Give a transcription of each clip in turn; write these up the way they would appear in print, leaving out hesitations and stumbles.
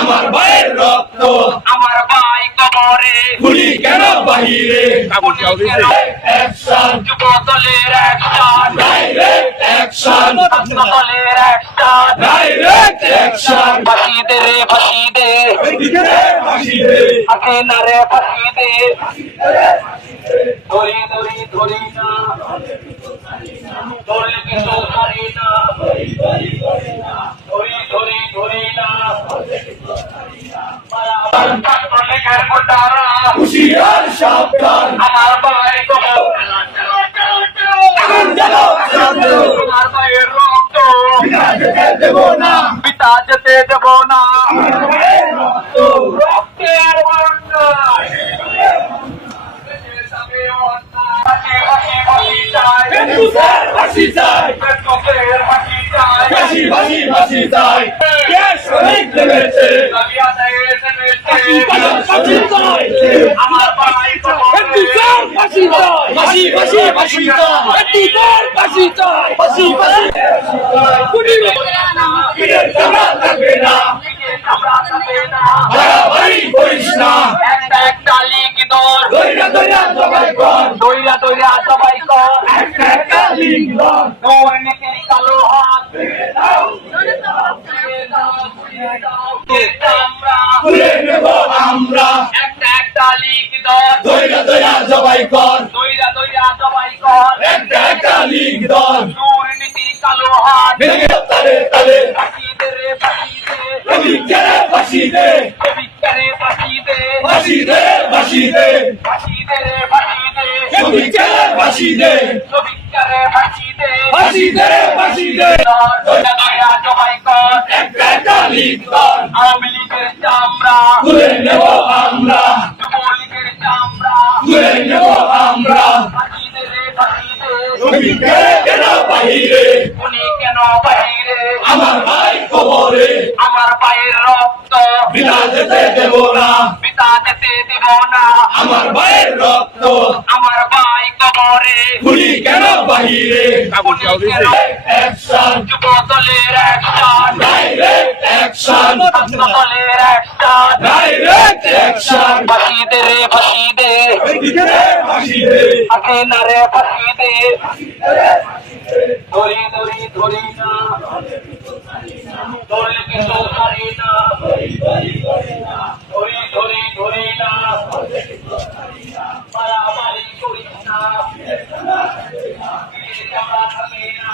আমার ভাইয়ের রক্ত, আমার ভাই কবরে, গুলি কেন বাহিরে, অ্যাকশন, যুব দলের অ্যাকশন, ডাইরেক্ট অ্যাকশন, ছাত্র দলের অ্যাকশন, ডাইরেক্ট অ্যাকশন, ফাঁসি দে রে ফাঁসি দে, ফাঁসি দে, হাসিনা রে ফাঁসি দে, ধরি ধরি ধরি না, ধরি কিন্তু ছাড়ি না, ধরি ধরি ধরি না, ছাত্রলীগের গুন্ডারা, হুঁশিয়ার সাবধান, আমার ভাই কবর, আমার ভাইয়ের রক্ত, দেব না, পিতা যেতে দেব না, আমার ভাইয়ের রক্ত, রক্তের বন্যায় দেশে অন্যায়, ফাঁসি ফাঁসি ফাঁসি চাই, ফেরদৌসের ফাঁসি চাই, ফেরদৌসের ফাঁসি চাই, ফাঁসি ফাঁসি ফাঁসি চাই, কে শহীদ নেমেছে, ফাঁসি চাই, আমার ভাই ফেরদৌসের ফাঁসি চাই, ফাঁসি ফাঁসি ফাঁসি চাই, ফেরদৌসের ফাঁসি চাই, ফাঁসি ফাঁসি পিঠের চামড়া থাকবে না, বাড়াবাড়ি করিস না, একটা একটা লিগ দর, দইরা দইরা জবাই কর, দইরা দইরা সবাই কর, একটা একটা লিঙ্ক ধর, দুর্নীতির কালো হাত, তুলে নেব আমরা, একটা একটা লিগ দর, দইরা দইরা জবাই কর, দইরা দইরা সবাই কর, একটা একটা লিঙ্ক ধর, দুর্নীতির কালো হাত, ভেঙে তালে তালে, ফাঁসি দে রে ফাঁসি দে, রবিকে ফাঁসি দে, কবিকে ফাঁসি দে, ফাঁসি দে, ফাঁসি দে, ফাঁসি দে রে ফাঁসি দে, রবিকে ফাঁসি দে, কবিকে ফাঁসি দে, ফাঁসি দে, ফাঁসি দে, দইরা দইরা সবাই কর, একটা একটা লিঙ্ক ধর, আওয়ামী লীগের চামড়া, তুলে নেব আমরা, যুবলীগের চামড়া, তুলে নেব আমরা, ফাঁসি দে রে ফাঁসি দে, রবিকে কেন বাহিরে, উনি কেন বাহিরে, আমার ভাই কবরে, আমার ভাইয়ের রক্ত, বিনা যেতে দেব না, পিতা যেতে দিব না, আমার ভাইয়ের রক্ত, আমার ভাই কবরে, গুলি কেন বাহিরে, অ্যাকশন, যুব দলের অ্যাকশন, ডাইরেক্ট অ্যাকশন, ছাত্র দলের অ্যাকশন, ডাইরেক্ট অ্যাকশন, ফাঁসি দে রে ফাঁসি দে, ফাঁসি দে, হাসিনা রে ফাঁসি দে, ধরি ধরি ধরি না, ধরি কিন্তু ছাড়ি না, ধরি ধরি ধরি না, মারামারি করিস না, পিঠে চামড়া থাকে না,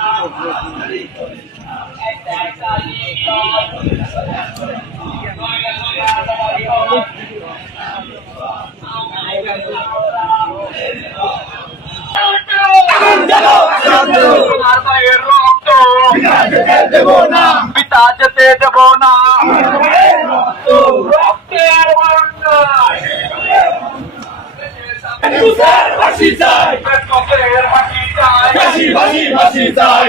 একটা একটা লিগ দর, দইরা দইরা সবাই কর, আমার ভাইয়ের রক্ত, দেব না, পিতা যেতে দেব না, আমার ভাইয়ের রক্ত, রক্তের বন্যায় ফেরদৌসের ফাঁসি চাই, ফেরদৌসের ফাঁসি চাই, ফাঁসি ফাঁসি ফাঁসি চাই।